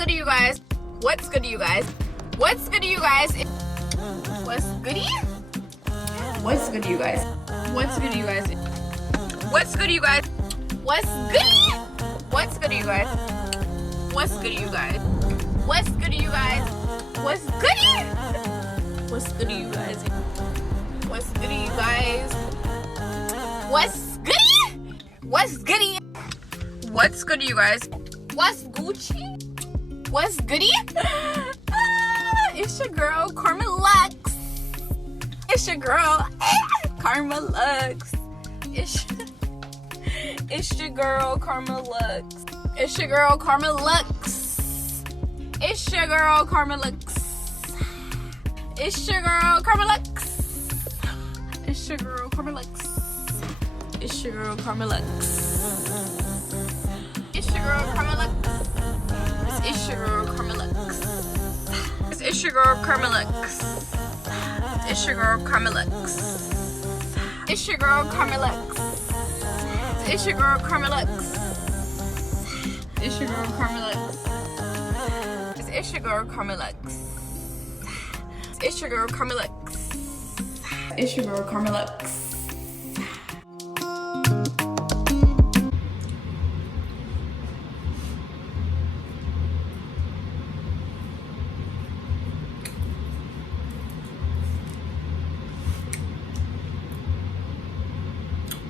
good, you guys? What's good, you guys? What's good, you guys? What's goody? What's good, you guys? What's good, you guys? What's good, you guys? What's goody? What's good, you guys? What's good, you guys? What's good, you guys? What's goody? What's good, you guys? What's good, you guys? What's goody? What's goody? What's good, you guys? What's Gucci? What's goody? It's your girl, Karma Luxx. It's your girl, Karma Luxx. It's your girl, Karma Luxx. It's your girl, Karma Luxx. It's your girl, Karma Luxx. It's your girl, Karma Luxx. It's your girl, Karma Luxx. It's your girl, Karma Luxx. It's your girl, Karma Luxx. It's your girl, Karma Luxx. It's your girl, Karma Luxx. It's your girl, Karma Luxx. It's your girl, Karma Luxx. It's your girl, Karma Luxx. It's your girl, Karma Luxx. It's your girl, Karma Luxx. It's your girl, Karma Luxx. It's your girl, Karma Luxx.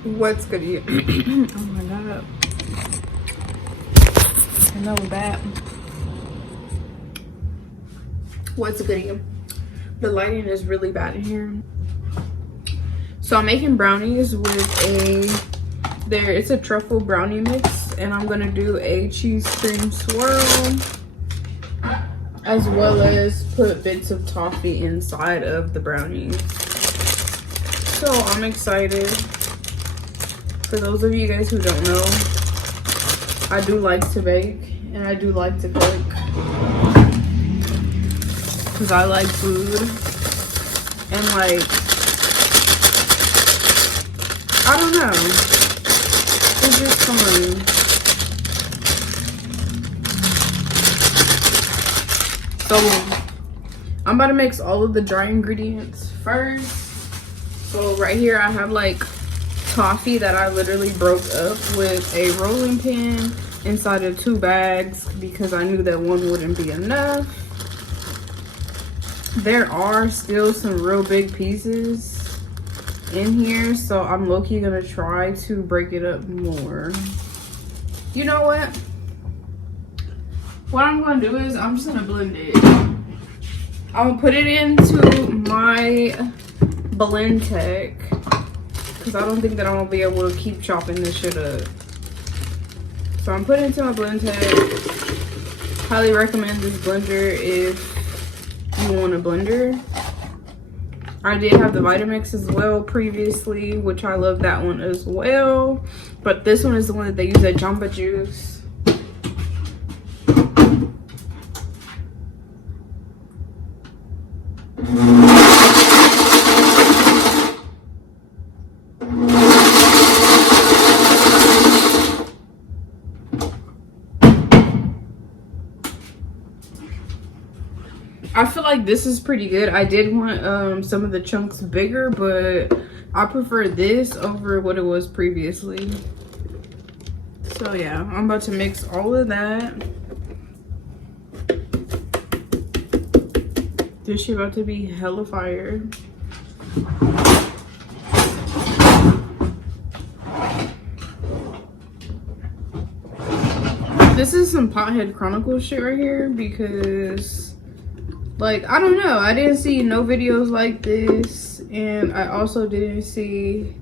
What's good, you? Oh my god. I know that. What's good, you? The lighting is really bad in here. So I'm making brownies with it's a truffle brownie mix, and I'm gonna do a cheese cream swirl, as well as put bits of toffee inside of the brownies. So I'm excited. For those of you guys who don't know, I do like to bake and I do like to cook because I like food, and like, I don't know, it's just fun. So I'm about to mix all of the dry ingredients first. So right here I have like toffee that I literally broke up with a rolling pin inside of 2 bags because I knew that one wouldn't be enough. There are still some real big pieces in here, so I'm low-key gonna try to break it up more. You know what? What I'm gonna do is I'm just gonna blend it. I'm gonna put it into my blend tech, because I don't think that I'm gonna be able to keep chopping this shit up. So I'm putting it into my blend tech. Highly recommend this blender if you want a blender. I did have the Vitamix as well previously, which I love that one as well. But this one is the one that they use at Jamba Juice. I feel like this is pretty good. I did want some of the chunks bigger, but I prefer this over what it was previously. So yeah, I'm about to mix all of that. This shit about to be hella fire. This is some Pothead Chronicles shit right here, because like, I don't know, I didn't see no videos like this, and I also didn't see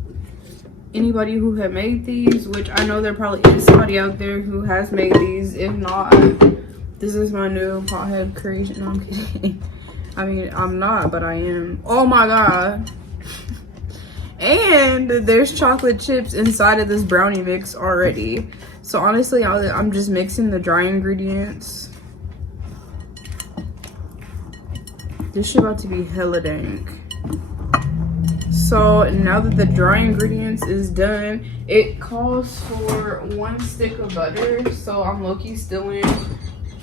anybody who had made these, which I know there probably is somebody out there who has made these. If not, this is my new pothead creation. No, I'm kidding. I mean, I'm not, but I am. Oh my god. And there's chocolate chips inside of this brownie mix already. So honestly, I'm just mixing the dry ingredients. This shit about to be hella dank. So now that the dry ingredients is done, it calls for 1 stick of butter. So I'm low-key still in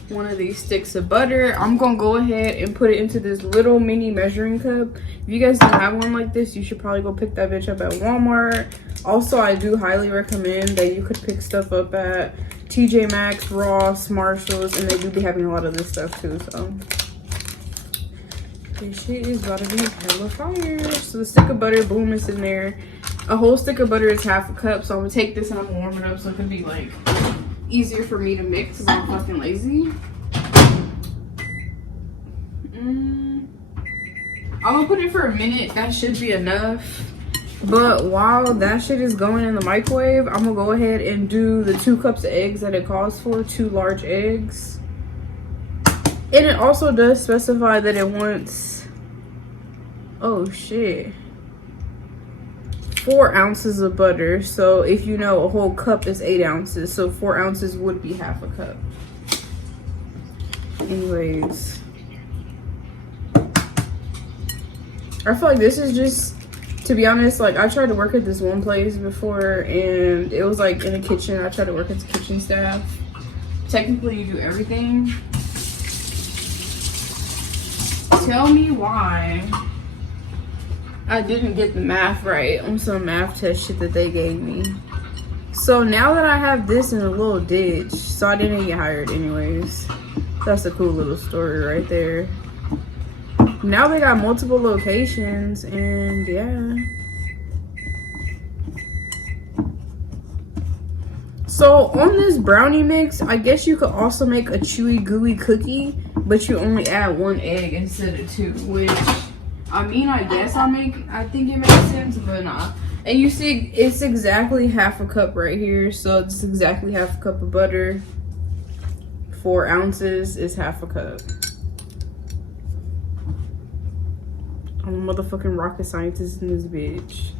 one of these sticks of butter. I'm gonna go ahead and put it into this little mini measuring cup. If you guys don't have one like this, you should probably go pick that bitch up at Walmart. Also, I do highly recommend that you could pick stuff up at TJ Maxx, Ross, Marshalls, and they do be having a lot of this stuff too. So this shit is about to be hella fire. So the stick of butter, boom, is in there. A whole stick of butter is half a cup, so I'm gonna take this and I'm gonna warm it up so it can be like easier for me to mix because I'm fucking lazy. I'm gonna put it for a minute. That should be enough. But while that shit is going in the microwave, I'm gonna go ahead and do the 2 cups of eggs that it calls for, 2 large eggs. And it also does specify that it wants, oh shit, 4 ounces of butter. So if you know, a whole cup is 8 ounces, so 4 ounces would be half a cup. Anyways, I feel like this is just, to be honest, like I tried to work at this one place before and it was like in the kitchen. I tried to work as a kitchen staff. Technically you do everything. Tell me why I didn't get the math right on some math test shit that they gave me. So now that I have this in a little ditch, so I didn't get hired anyways. That's a cool little story right there. Now they got multiple locations and yeah. So on this brownie mix, I guess you could also make a chewy gooey cookie, but you only add 1 egg instead of 2, which I mean, I guess I think it makes sense, but nah. And you see, it's exactly half a cup right here, so it's exactly half a cup of butter. 4 ounces is half a cup. I'm a motherfucking rocket scientist in this bitch.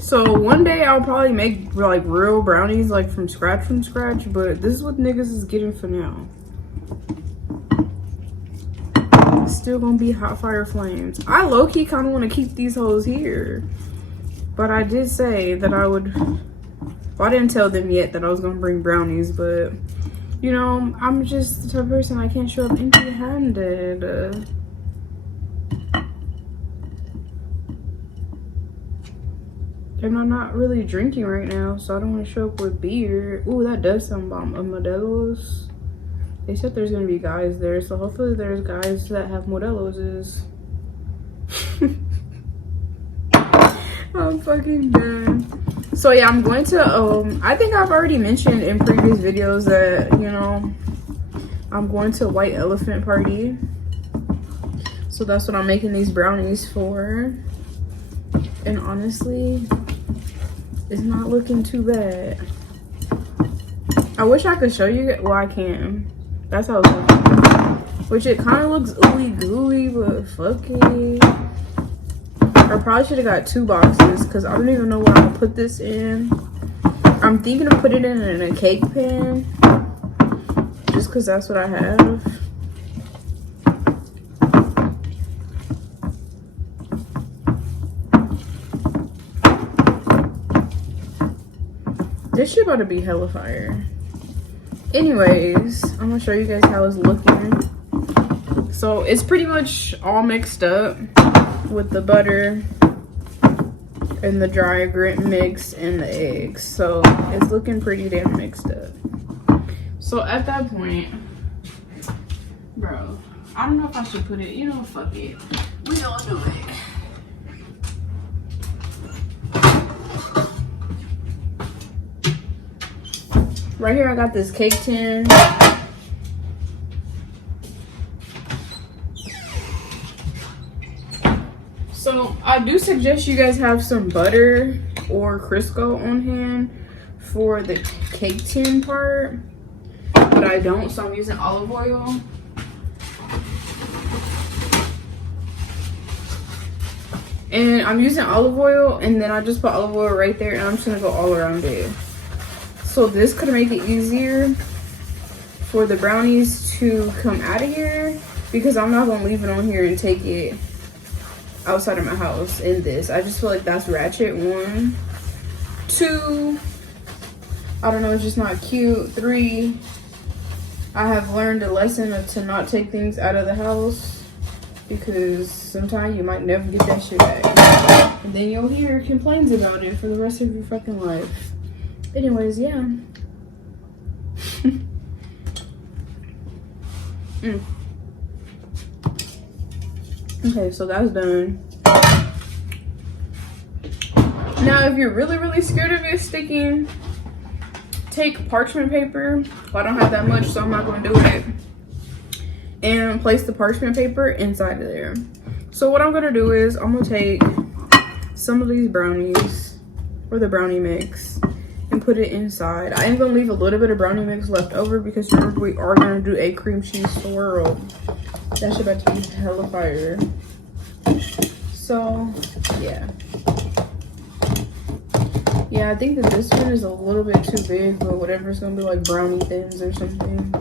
So one day I'll probably make like real brownies, like from scratch, but this is what niggas is getting for now. It's still gonna be hot fire flames. I low-key kind of want to keep these hoes here, but I did say that I would, well, I didn't tell them yet that I was gonna bring brownies, but you know, I'm just the type of person, I can't show up empty-handed. And I'm not really drinking right now, so I don't want to show up with beer. Ooh, that does sound bomb. A Modelo's. They said there's gonna be guys there, so hopefully there's guys that have Modelo's. I'm fucking done. So yeah, I'm going to, I think I've already mentioned in previous videos that, you know, I'm going to White Elephant Party. So that's what I'm making these brownies for. And honestly, it's not looking too bad. I wish I could show you, well I can. That's how it's looking. Which it kind of looks ooey gooey, but fuck it. I probably should have got 2 boxes because I don't even know what I'm gonna put this in. I'm thinking of putting it in a cake pan just because that's what I have. This shit about to be hella fire. Anyways, I'm gonna show you guys how it's looking. So it's pretty much all mixed up with the butter and the dry grit mix and the eggs. So it's looking pretty damn mixed up. So at that point, bro, I don't know if I should put it, you know, fuck it. We gonna do it. Right here I got this cake tin. So I do suggest you guys have some butter or Crisco on hand for the cake tin part, but I don't, so I'm using olive oil. And I'm using olive oil, and then I just put olive oil right there, and I'm just gonna go all around it. So this could make it easier for the brownies to come out of here, because I'm not gonna leave it on here and take it outside of my house in this. I just feel like that's ratchet. 1, 2, I don't know, it's just not cute. 3, I have learned a lesson of to not take things out of the house because sometimes you might never get that shit back. And then you'll hear complaints about it for the rest of your fucking life. Anyways, yeah. Okay, so that's done. Now, if you're really scared of it sticking, take parchment paper. Well, I don't have that much, so I'm not going to do it. And place the parchment paper inside of there. So what I'm going to do is I'm going to take some of these brownies or the brownie mix and put it inside. I am going to leave a little bit of brownie mix left over because remember we are going to do a cream cheese swirl. That shit about to be hella fire. So yeah. Yeah, I think that this one is a little bit too big, but whatever, it's gonna be like brownie thins or something.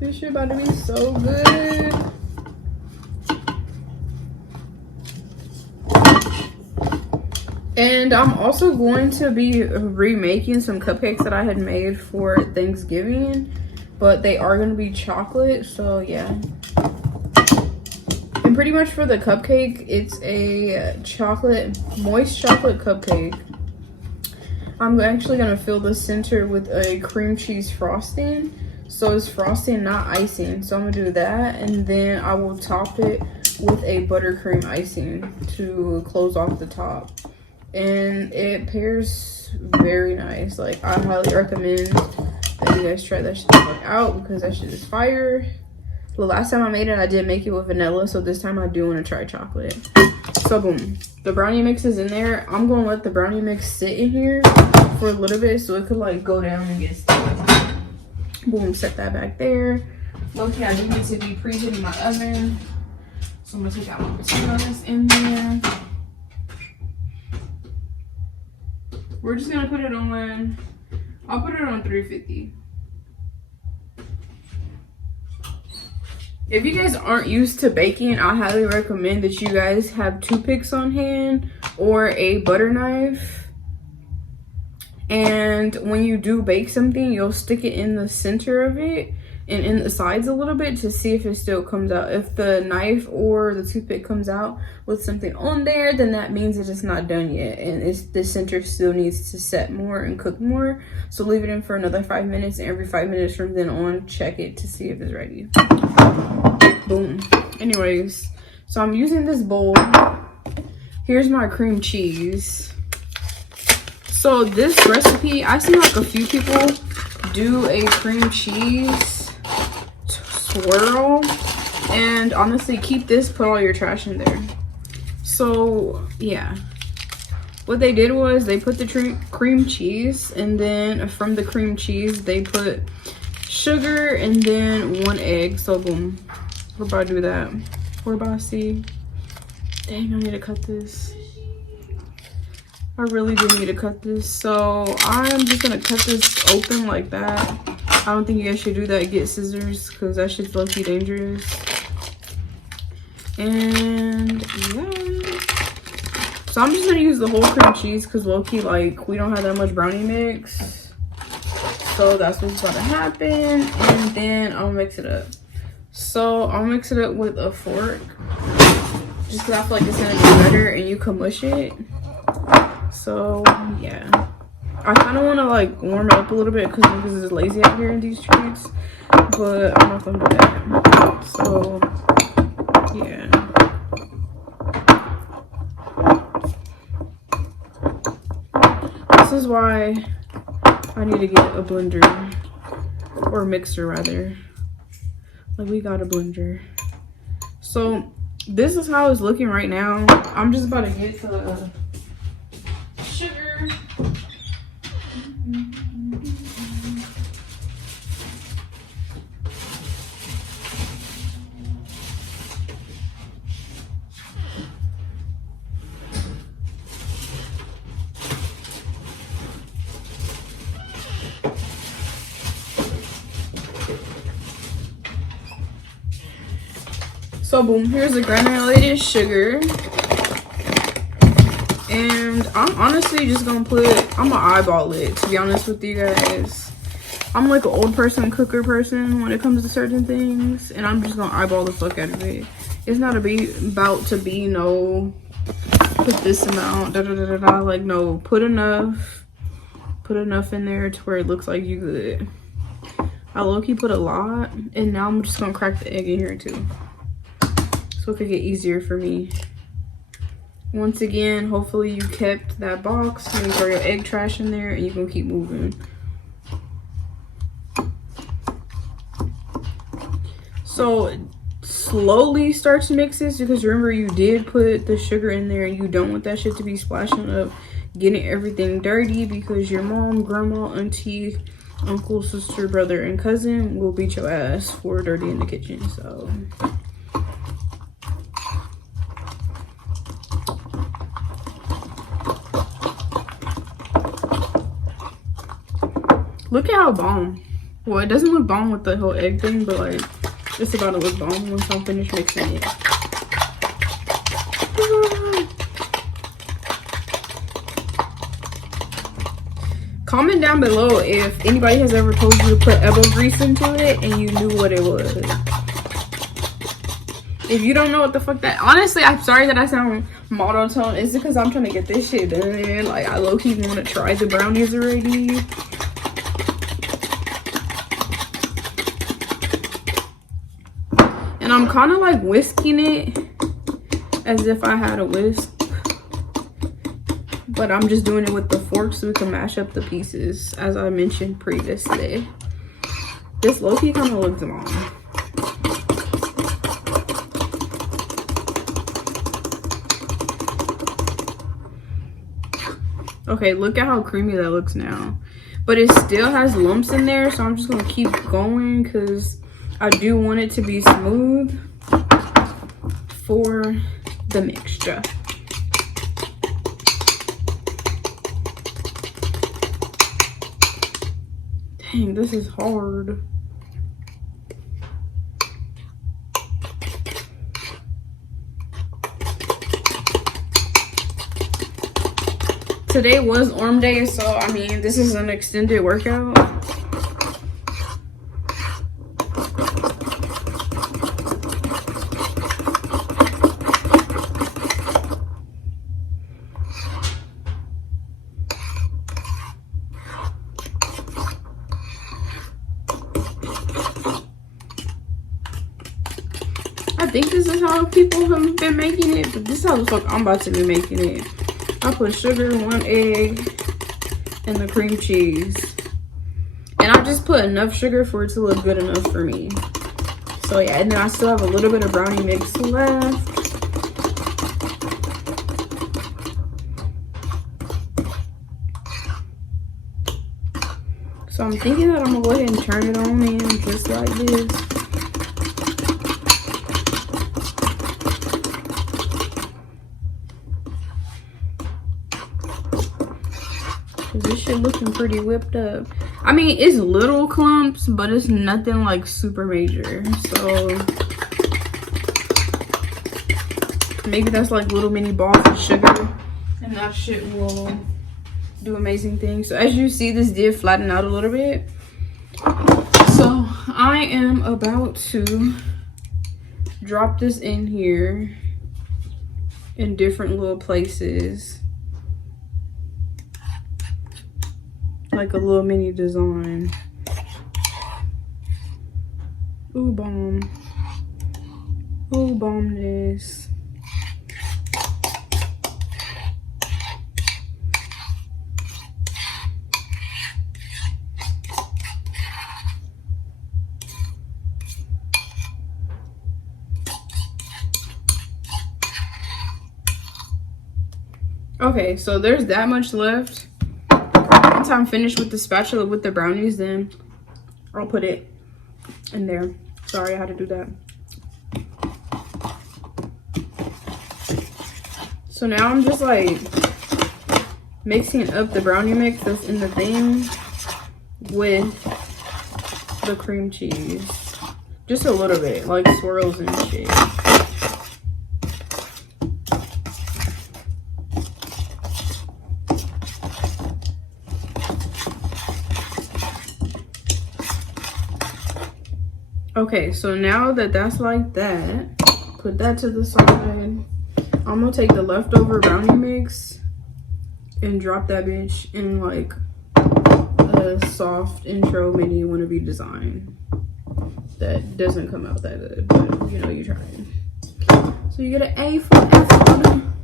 This shit about to be so good. And I'm also going to be remaking some cupcakes that I had made for Thanksgiving, but they are going to be chocolate, so yeah. And pretty much for the cupcake, it's a moist chocolate cupcake. I'm actually going to fill the center with a cream cheese frosting. So it's frosting, not icing. So I'm going to do that, and then I will top it with a buttercream icing to close off the top. And it pairs very nice. Like, I highly recommend that you guys try that shit out because that shit is fire. The last time I made it, I did make it with vanilla, so this time I do want to try chocolate. So boom, the brownie mix is in there. I'm gonna let the brownie mix sit in here for a little bit so it could like go down and get stuck. Boom, set that back there. Okay, I need it to be preheating my oven, so I'm gonna take out my potatoes in there. We're just gonna put it on, I'll put it on 350. If you guys aren't used to baking, I highly recommend that you guys have toothpicks on hand or a butter knife. And when you do bake something, you'll stick it in the center of it and in the sides a little bit to see if it still comes out. If the knife or the toothpick comes out with something on there, then that means that it's not done yet and the center still needs to set more and cook more. So leave it in for another 5 minutes, and every 5 minutes from then on, check it to see if it's ready. Boom. Anyways, so I'm using this bowl. Here's my cream cheese. So this recipe, I see like a few people do a cream cheese swirl, and honestly, keep this, put all your trash in there. So yeah, what they did was they put the cream cheese, and then from the cream cheese they put sugar and then 1 egg. So boom, we're about to do that. We're about to see. Dang, I need to cut this. I really do need to cut this. So I'm just gonna cut this open like that. I don't think you guys should do that. Get scissors because that shit's low-key dangerous. And yeah. So I'm just gonna use the whole cream cheese because low-key, like, we don't have that much brownie mix. So that's what's about to happen. And then I'll mix it up. So I'll mix it up with a fork. Just because I feel like it's gonna be better and you can mush it. So yeah, I kind of want to like warm it up a little bit because it's lazy out here in these streets, but I'm not gonna do that. So yeah, this is why I need to get a blender, or mixer rather. Like, we got a blender. So this is how it's looking right now. I'm just about to get the sugar. So boom, here's the granulated sugar. And I'm honestly just gonna I'm gonna eyeball it, to be honest with you guys. I'm like an old person, cooker person when it comes to certain things, and I'm just gonna eyeball the fuck out of it. It's not about to be no, put this amount, da da da da da. Like, no, put enough in there to where it looks like you good. I low-key put a lot, and now I'm just gonna crack the egg in here too, so it could get easier for me. Once again, hopefully you kept that box. You can throw your egg trash in there, and you can keep moving. So slowly start to mix this, because remember, you did put the sugar in there, and you don't want that shit to be splashing up, getting everything dirty, because your mom, grandma, auntie, uncle, sister, brother, and cousin will beat your ass for dirty in the kitchen. So look at how bomb. Well, it doesn't look bomb with the whole egg thing, but like, it's about to look bomb once I'm finished mixing it. Comment down below if anybody has ever told you to put elbow grease into it and you knew what it was. If you don't know what the fuck that, honestly, I'm sorry that I sound monotone. It's because I'm trying to get this shit done. Like, I low-key want to try the brownies already. And I'm kind of like whisking it as if I had a whisk. But I'm just doing it with the fork so we can mash up the pieces, as I mentioned previously. This low-key kind of looks bomb. Okay, look at how creamy that looks now. But it still has lumps in there, so I'm just going to keep going because I do want it to be smooth for the mixture. Dang, this is hard. Today was arm day, so I mean, this is an extended workout. I think this is how people have been making it, but this is how the fuck I'm about to be making it. I put sugar, 1 egg, and the cream cheese. And I just put enough sugar for it to look good enough for me. So yeah, and then I still have a little bit of brownie mix left. So I'm thinking that I'm gonna go ahead and turn it on in just like this. This shit looking pretty whipped up. I mean, it's little clumps, but it's nothing like super major. So maybe that's like little mini balls of sugar, and that shit will do amazing things. So as you see, this did flatten out a little bit. So I am about to drop this in here in different little places, like a little mini design. Ooh, bomb. Ooh, bomb this. Okay, so there's that much left. Once I'm finished with the spatula with the brownies, then I'll put it in there. Sorry, I had to do that. So now I'm just like mixing up the brownie mix that's in the thing with the cream cheese. Just a little bit, like swirls and shit. Okay, so now that that's like that, put that to the side. I'm gonna take the leftover brownie mix and drop that bitch in like a soft intro mini wannabe design that doesn't come out that good, but you know, you try it. So you get an A for effort.